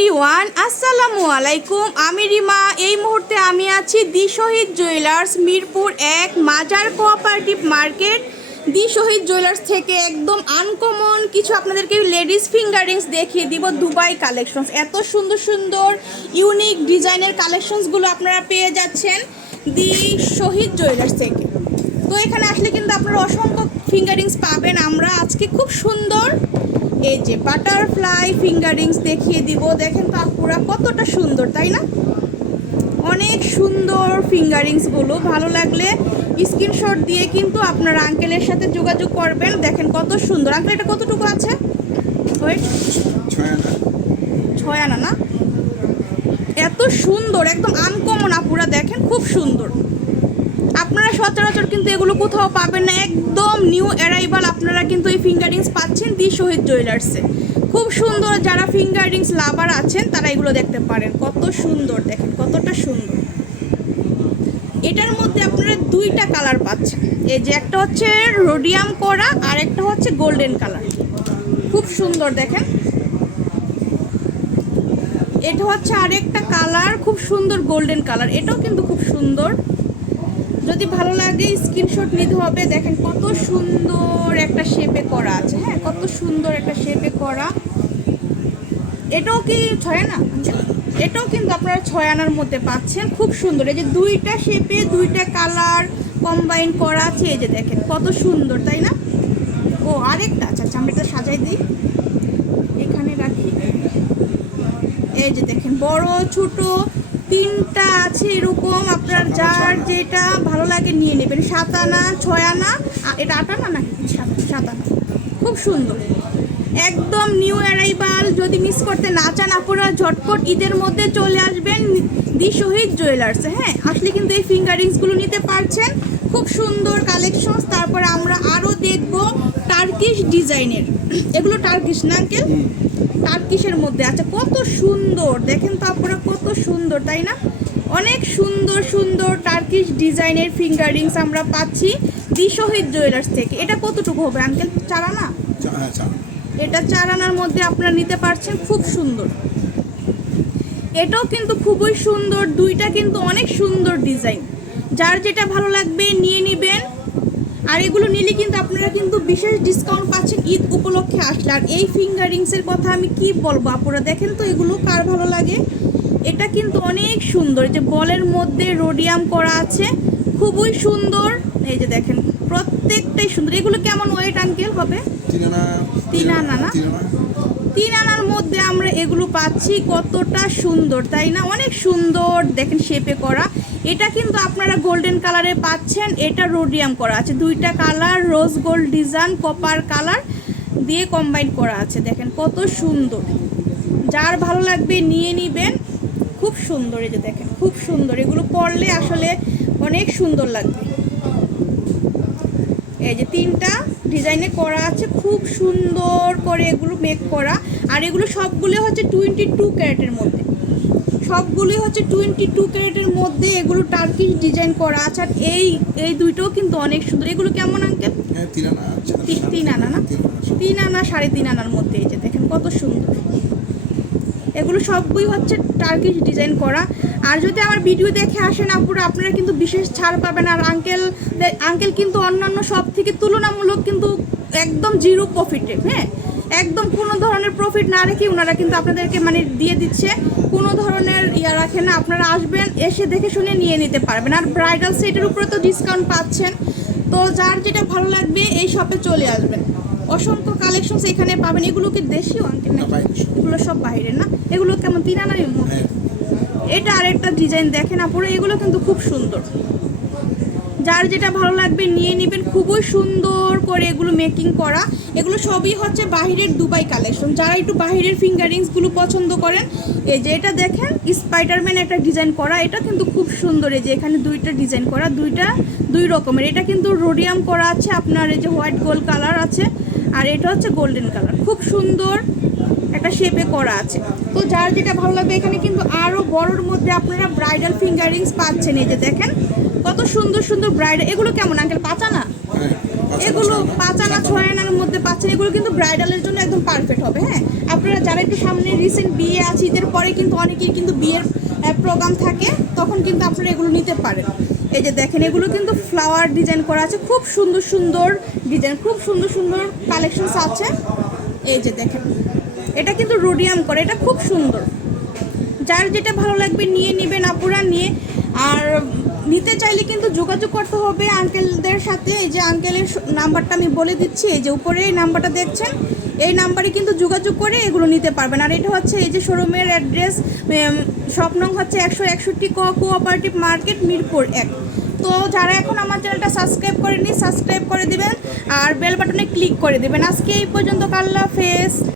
Everyone, আসসালামু আলাইকুম। আমি রিমা। এই মুহূর্তে আমি আছি দি শহীদ জুয়েলার্স মিরপুর এক মাজার cooperative market. The Shahid jewellers থেকে একদম আনকমন কিছু আপনাদেরকে লেডিস ফিঙ্গারিংস দেখিয়ে দিব, দুবাই কালেকশনস এত সুন্দর সুন্দর ইউনিক ডিজাইনের কালেকশনসগুলো আপনারা পেয়ে যাচ্ছেন দি শহীদ জুয়েলার্স থেকে। তো এখানে আসলে কিন্তু আপনারা অসংখ্য ফিঙ্গারিংস পাবেন। আমরা আজকে খুব সুন্দর এই যে বাটারফ্লাই ফিঙ্গারিংস দেখিয়ে দিব। দেখেন আপুরা কতটা সুন্দর তাই না? অনেক সুন্দর ফিঙ্গারিংসগুলো ভালো লাগলে স্ক্রিনশট দিয়ে কিন্তু আপনারা আঙ্কেলের সাথে যোগাযোগ করবেন। দেখেন কত সুন্দর। আঙ্কেল এটা কতটুকু আছে? ওয়েট ছয় আনা। না? এত সুন্দর একদম আনকমন আপুরা দেখেন খুব সুন্দর। আপনারা সচরাচর কিন্তু এগুলো কোথাও পাবেন না। একদম নিউ অ্যারাইভাল আপনারা কিন্তু এই ফিঙ্গারিংস পাচ্ছেন দি শহীদ জুয়েলার্সে খুব সুন্দর যারা ফিঙ্গারিংস লাভার আছেন, তারা এগুলো দেখতে পারেন। কত সুন্দর, দেখেন কতটা সুন্দর। এটার মধ্যে আপনারা দুইটা কালার পাচ্ছেন। এই যে একটা হচ্ছে রোডিয়াম করা, আর একটা হচ্ছে গোল্ডেন কালার খুব সুন্দর, দেখেন। এটা হচ্ছে আরেকটা কালার খুব সুন্দর গোল্ডেন কালার এটাও কিন্তু খুব সুন্দর। যদি ভালো লাগে স্ক্রিনশট নিতে হবে। দেখেন কত সুন্দর একটা শেপে করা আছে হ্যাঁ? কত সুন্দর একটা শেপে করা। এটাও কি ছয় আনা? এটাও কিন্তু আপনারা ছয় আনার মধ্যে পাচ্ছেন। খুব সুন্দর। এই যে দুইটা শেপে দুইটা কালার কম্বাইন করা আছে, এই যে দেখেন, কত সুন্দর, তাই না? ও, আরেকটা আচ্ছা আচ্ছা আমরা এটা সাজাই দিই। এখানে রাখি। এই যে দেখেন, বড়, ছোট তিনটা আছে এরকম, আপনার যার যেটা ভালো লাগে নিয়ে নেবেন। সাত আনা, ছয় আনা এটা আট আনা নাকি? সাত আনা। খুব সুন্দর। একদম নিউ অ্যারাইভাল, যদি মিস করতে না চান, আপনারা ঝটপট ঈদের মধ্যে চলে আসবেন দি শহীদ জুয়েলার্স হ্যাঁ? আসলে কিন্তু এই ফিঙ্গারিংসগুলো নিতে পারছেন। খুব সুন্দর কালেকশনস তারপরে আমরা আরও দেখব টার্কিশ ডিজাইনের। এগুলো টার্কিশ না আঙ্কেল টার্কিশের মধ্যে। আচ্ছা কত সুন্দর। দেখেন তো আপনারা কত সুন্দর তাই না? অনেক সুন্দর সুন্দর টার্কিশ ডিজাইনের ফিঙ্গারিংস আমরা পাচ্ছি দি শহীদ জুয়েলার্স থেকে। এটা কতটুকু হবে আঙ্কেল চারা না চা- হ্যাঁ এটা চার আনার মধ্যে আপনারা নিতে পারছেন খুব সুন্দর। এটাও কিন্তু খুবই সুন্দর। দুইটা কিন্তু অনেক সুন্দর ডিজাইন। যার যেটা ভালো লাগবে নিয়ে নেবেন। আর এগুলো নিলে কিন্তু আপনারা কিন্তু বিশেষ ডিসকাউন্ট পাচ্ছেন ঈদ উপলক্ষে আসলে। আর এই ফিঙ্গার রিংসের কথা আমি কি বলব? আপনারা দেখেন তো এগুলো কার ভালো লাগে? এটা কিন্তু অনেক সুন্দর। এই যে বলের মধ্যে রোডিয়াম করা আছে খুবই সুন্দর। এই যে দেখেন প্রত্যেকটাই সুন্দর। এগুলো কেমন ওয়েট আঙ্কেল হবে? তিন আনা না? তিন আনার মধ্যে আমরা এগুলো পাচ্ছি কতটা সুন্দর, তাই না? অনেক সুন্দর দেখেন শেপে করা। এটা কিন্তু আপনারা গোল্ডেন কালারে পাচ্ছেন, এটা রোডিয়াম করা আছে। দুইটা colour rose gold design copper colour দিয়ে কম্বাইন করা আছে। দেখেন কত সুন্দর। যার ভালো লাগবে নিয়ে নিবেন। খুব সুন্দর এই যে দেখেন, খুব সুন্দর। এগুলো পরলে আসলে অনেক সুন্দর লাগবে। এই যে তিনটা ডিজাইনে করা আছে খুব সুন্দর করে এগুলো মেক করা। আর এগুলো সবগুলো হচ্ছে টোয়েন্টি টু ক্যারেটের মধ্যে। সবগুলোই হচ্ছে টোয়েন্টি টু ক্যারেটের মধ্যে এগুলো টার্কিশ ডিজাইন করা আছে। আর এই এই দুইটাও কিন্তু অনেক সুন্দর। এগুলো কেমন আঙ্কেল হ্যাঁ তিন আনা চার- তিন- আনা না? তিন আনা তিন আনা সাড়ে তিন আনার মধ্যে এই যে দেখেন কত সুন্দর। এগুলো সবগুই হচ্ছে টার্কিশ ডিজাইন করা। আর যদি আমার ভিডিও দেখে আসেন আপুরা আপনারা কিন্তু বিশেষ ছাড় পাবেন। আর আঙ্কেল আঙ্কেল কিন্তু অন্যান্য সব থেকে তুলনামূলক কিন্তু একদম জিরো প্রফিটে হ্যাঁ? একদম কোনো ধরনের প্রফিট না রেখে ওনারা কিন্তু আপনাদেরকে মানে দিয়ে দিচ্ছে। কোনো ধরনের ইয়া রাখে না। আপনারা আসবেন এসে দেখে শুনে নিয়ে নিতে পারবেন। আর ব্রাইডাল সেটের উপরে তো ডিসকাউন্ট পাচ্ছেন। তো যার যেটা ভালো লাগবে এই শপে চলে আসবেন। অসংখ্য কালেকশনস এখানে পাবেন। এগুলো কি দেশীয় আঙ্কেল না, এগুলো সব বাইরের না? এগুলো কেমন? তিন আনারই হ্যাঁ। এটা আরেকটা ডিজাইন দেখেন আপুরা, এগুলো কিন্তু খুব সুন্দর। যার যেটা ভালো লাগবে নিয়ে নেবেন। খুবই সুন্দর করে এগুলো মেকিং করা। এগুলো সবই হচ্ছে বাহিরের দুবাই কালেকশন যারা একটু বাহিরের ফিঙ্গারিংসগুলো পছন্দ করেন, এই যে এটা দেখেন স্পাইডারম্যান একটা ডিজাইন করা। এটা কিন্তু খুব সুন্দর, এই যে এখানে দুইটা ডিজাইন করা। দুইটা, দুই রকমের। এটা কিন্তু রোডিয়াম করা আছে, আপনার এই যে হোয়াইট গোল্ড কালার আছে। আর এটা হচ্ছে গোল্ডেন কালার খুব সুন্দর একটা শেপে করা আছে। তো যার যেটা ভালো লাগবে এখানে কিন্তু আরও বড়োর মধ্যে আপনারা ব্রাইডাল ফিঙ্গারিংস পাচ্ছেন এই যে দেখেন। কত সুন্দর সুন্দর ব্রাইডাল এগুলো কেমন আঙ্কেল পাতা না হ্যাঁ পাঁচ এগুলো পাঁচ সাত ছয় আনার মধ্যে পাচ্ছেন এগুলো কিন্তু ব্রাইডালের জন্য একদম পারফেক্ট হবে হ্যাঁ? আপনারা যারা একটু সামনে রিসেন্ট বিয়ে আছে ঈদের পরে কিন্তু অনেকেই কিন্তু বিয়ের প্রোগ্রাম থাকে তখন কিন্তু আপনারা এগুলো নিতে পারেন। এই যে দেখেন এগুলো কিন্তু ফ্লাওয়ার ডিজাইন করা আছে খুব সুন্দর সুন্দর ডিজাইন খুব সুন্দর সুন্দর কালেকশনস আছে। এই যে দেখেন, এটা কিন্তু রোডিয়াম করে, এটা খুব সুন্দর। যার যেটা ভালো লাগবে নিয়ে নেবেন আপুরা, নিয়ে। আর নিতে চাইলে কিন্তু যোগাযোগ করতে হবে আঙ্কেলদের সাথে। এই যে আঙ্কেলের নাম্বারটা আমি বলে দিচ্ছি, এই যে উপরে এই নাম্বারটা দেখছেন, এই নাম্বারে কিন্তু যোগাযোগ করে এগুলো নিতে পারবেন। আর এটা হচ্ছে এই যে শোরুমের অ্যাড্রেস শপ নং হচ্ছে একশো একষট্টি ক কোঅপারেটিভ মার্কেট মিরপুর এক। তো যারা এখন আমার চ্যানেলটা সাবস্ক্রাইব করেনি সাবস্ক্রাইব করে দিবেন। আর বেল বাটনে ক্লিক করে দিবেন। আজকে এই পর্যন্ত কাল্লা হাফেজ।